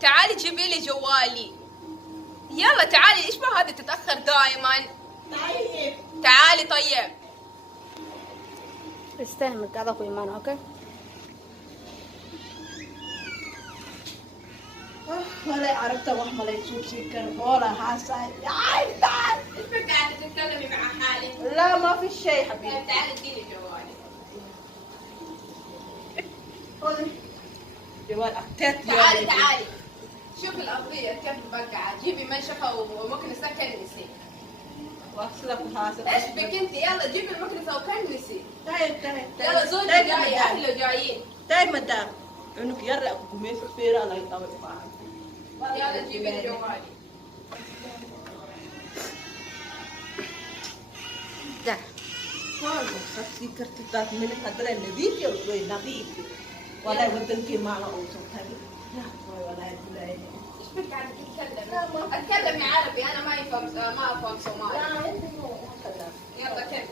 تعالي جيبي لي جوالي. يلا تعالي، ايش ما هذه تتأخر دائما. طيب تعالي طيب. استنى من قاعدة أخوي معنا. أوكي ولا عرفت وهم لا يشوف شيء ولا حاسة يا عيل تعال. ايش بدك قاعدة تتكلمي مع حالك؟ لا ما في شيء حبيبي. طيب تعالي اديني جوالي. خذي جوال أكتت. تعالي تعالي. شوف الأرضية كيف مبقعة، جيبي منشفة ومكنسة كنسي. واصلك وحاسة. ايش بك انت؟ يلا جيبي المكنسة وكنسي. طيب يلا زوجي جاي، أهله جايين. طيب مدام انك يلا قميص فيرا لا يطول معك. يلا جيبي لي جوالي. ده والله خدتي كرتات من هذا النبيك يا نبيك ولا ودنك معنا أوصل تاني. لا ولا يدلعي. ايش بك قاعدة تتكلم؟ اتكلمي عربي، أنا ما أفهم صومالي. لا انت مو هكذا. يلا كمل.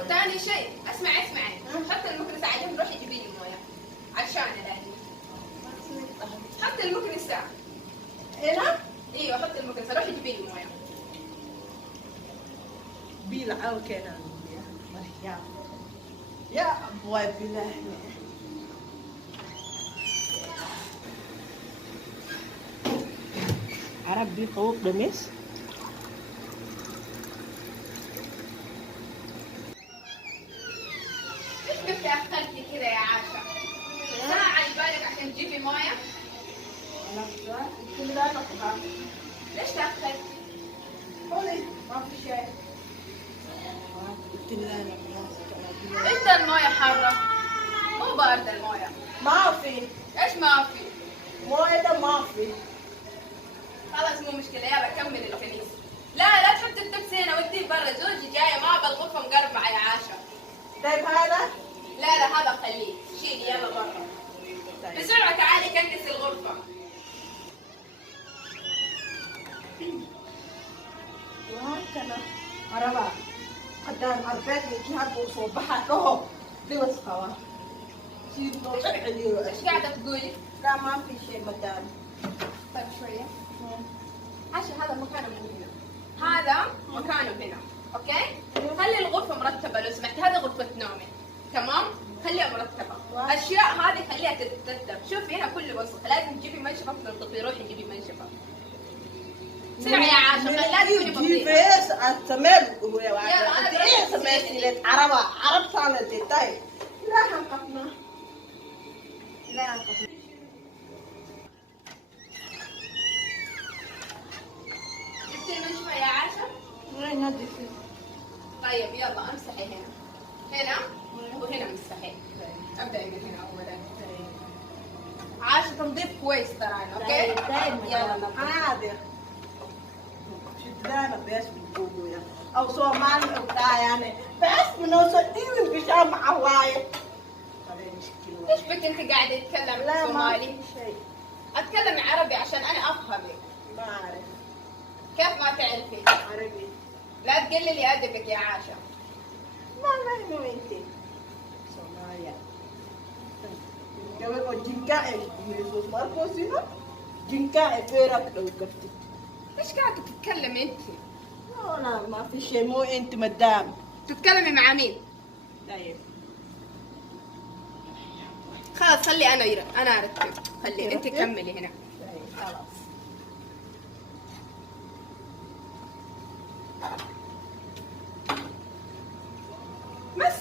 وثاني شيء اسمعي حتى المكنسة عجب، روحي جيبي لي مويه عشان العيد. حتى المكنسة هنا؟ ايوه حتى المكنسة، روحي جيبي لي مويه. بيلعب كنا يا أبوي بالله. عربي فوق دمس. ايش بك تأخرتي كذا يا عاشا؟ ساعة يبالك عشان تجيبي مويه؟ ليش تأخرتي؟ قولي ما في شيء. انت المويه حارة مو باردة المويه. ما في ايش ما في؟ مويه ما في. خلاص مو مشكلة، يلا كمل الكنيسة. لا تحط التبس هنا، وديه برا، زوجي جاية ما بالغرفة مقربعة يا عاشا. طيب هذا؟ لا هذا خليه، شيلي يلا برا. طيب. بسرعة تعالي كنسي الغرفة. وهكذا عربا قدام عربات يجهد وصوبها له دي وسخوا. ايش قاعدة تقولي؟ لا ما في شيء مدام. طيب شوية. عاشا هذا مكانه مو هنا، هذا مكانه هنا، اوكي؟ خلي الغرفة مرتبة لو سمحتي، هذه غرفة نومي، تمام؟ خليها مرتبة، أشياء هذه خليها تترتب، شوفي هنا كله وسخ، لازم تجيبي منشفة تنظفي، روحي جيبي منشفة. بسرعة يا عاشا، لا تكوني بطيئة. بس التمر يلا أنا ايه سمعتي عربا عرب صانع دي. طيب لا هنقفنا لا هنقفنا. جبتي المنشفة يا عاشا؟ وين هدي فيه؟ طيب يلا امسحي هنا وهنا امسحي. ابدأي من هنا أولا. عاشا تنظيف كويس ترانا، اوكي؟ يلا حاضر. شدانا بس بنقولوا يا او صومال بتاع يعني بس بنوصل بشام عوايد. ايش بك انت قاعده تتكلم لا صومالي؟ ما في شيء. اتكلمي عربي عشان انا افهمك. ما اعرف. كيف ما تعرفي؟ عربي. لا تقللي ادبك يا عاشا. ما انه انت صوماليا. جواب جنكا يسوس ماركوس هنا جنكا فيرك لو قفتي. ايش قاعده تتكلمي انت؟ لا ما في شيء مو انت مدام. تتكلمي مع مين؟ طيب خلاص خلي انا ارتب، خلي انت كملي هنا. طيب خلاص.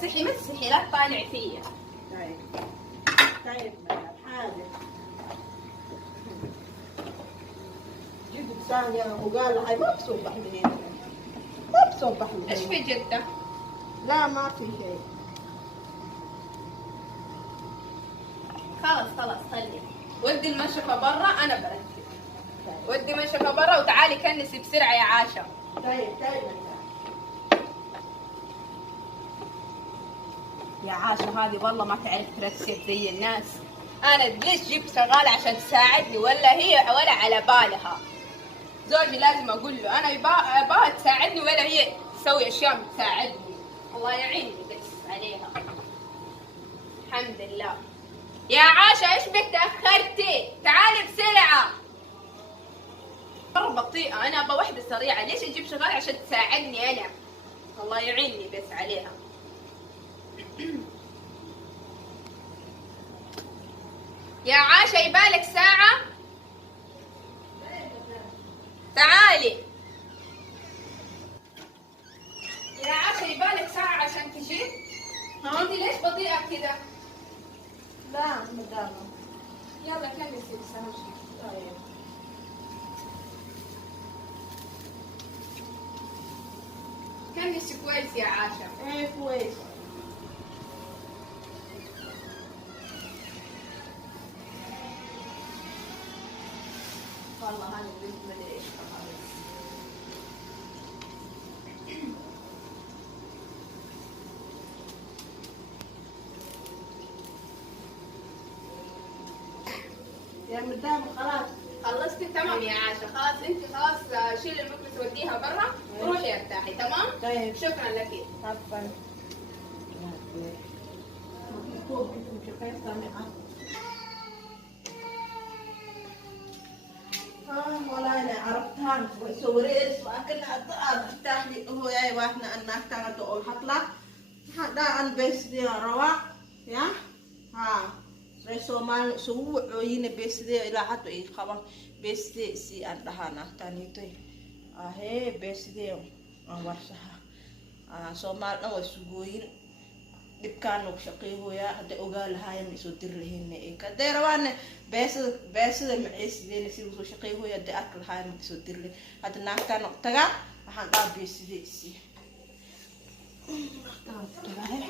مسحي مسحي لا تطالع فيا. طيب طيب حاجة جيب الثانية وقال هاي ما بصبح من هنا ما بصبح من ايش هنا. في جدة؟ لا ما في شيء. خلاص خلاص خلي ودي المنشفة برا، أنا برتب. ودي منشفة برا وتعالي كنسي بسرعة يا عاشا. طيب طيب يا عاشا هذه والله ما تعرف ترتب زي الناس. أنا ليش جبت شغالة عشان تساعدني ولا هي ولا على بالها؟ زوجي لازم أقول له أنا أباها تساعدني ولا هي تسوي أشياء تساعدني. الله يعيني بس عليها. الحمد لله. يا عاشا ايش بك تأخرتي؟ تعالي بسرعة. مرة بطيئة، أنا أبغى واحدة سريعة، ليش أجيب شغالة عشان تساعدني أنا؟ الله يعيني بس عليها. يا عاشا يبالك ساعة؟ تعالي. يا عاشا يبالك ساعة عشان تجي؟ أنت ليش بطيئة كذا؟ لا مدامة. يلا كنسي بس. طيب كنسي كويس يا عاشا. ايه كويس. والله هذه البنت ما ادري ايش خالص. يا مدامة خلاص. خلصتي؟ تمام يا عاشا، خلاص انت خلاص شيلي المكنسة وديها برا وروحي ارتاحي. تمام؟ طيب شكرا لك. عفوا. والله أنا عرفتها سوريس لكن أرتاح لي هو يا واحنا أن نحتاج تقول حطلا هذا أن بس دي روا يا ها رسو ما سو عيين بس دي إلى حتى إيه خبر بس دي سي أن دهانا تاني توي هي بس دي ورسها سومال أو سوين دكان وشقيه ويا هذا أقال هاي مسودر لهن إيه كده روان بس معيس دي نسي وشقيه ويا ده أكل هاي مسودر له هذا نحتاج نقطع هذا بس دي سي نحتاج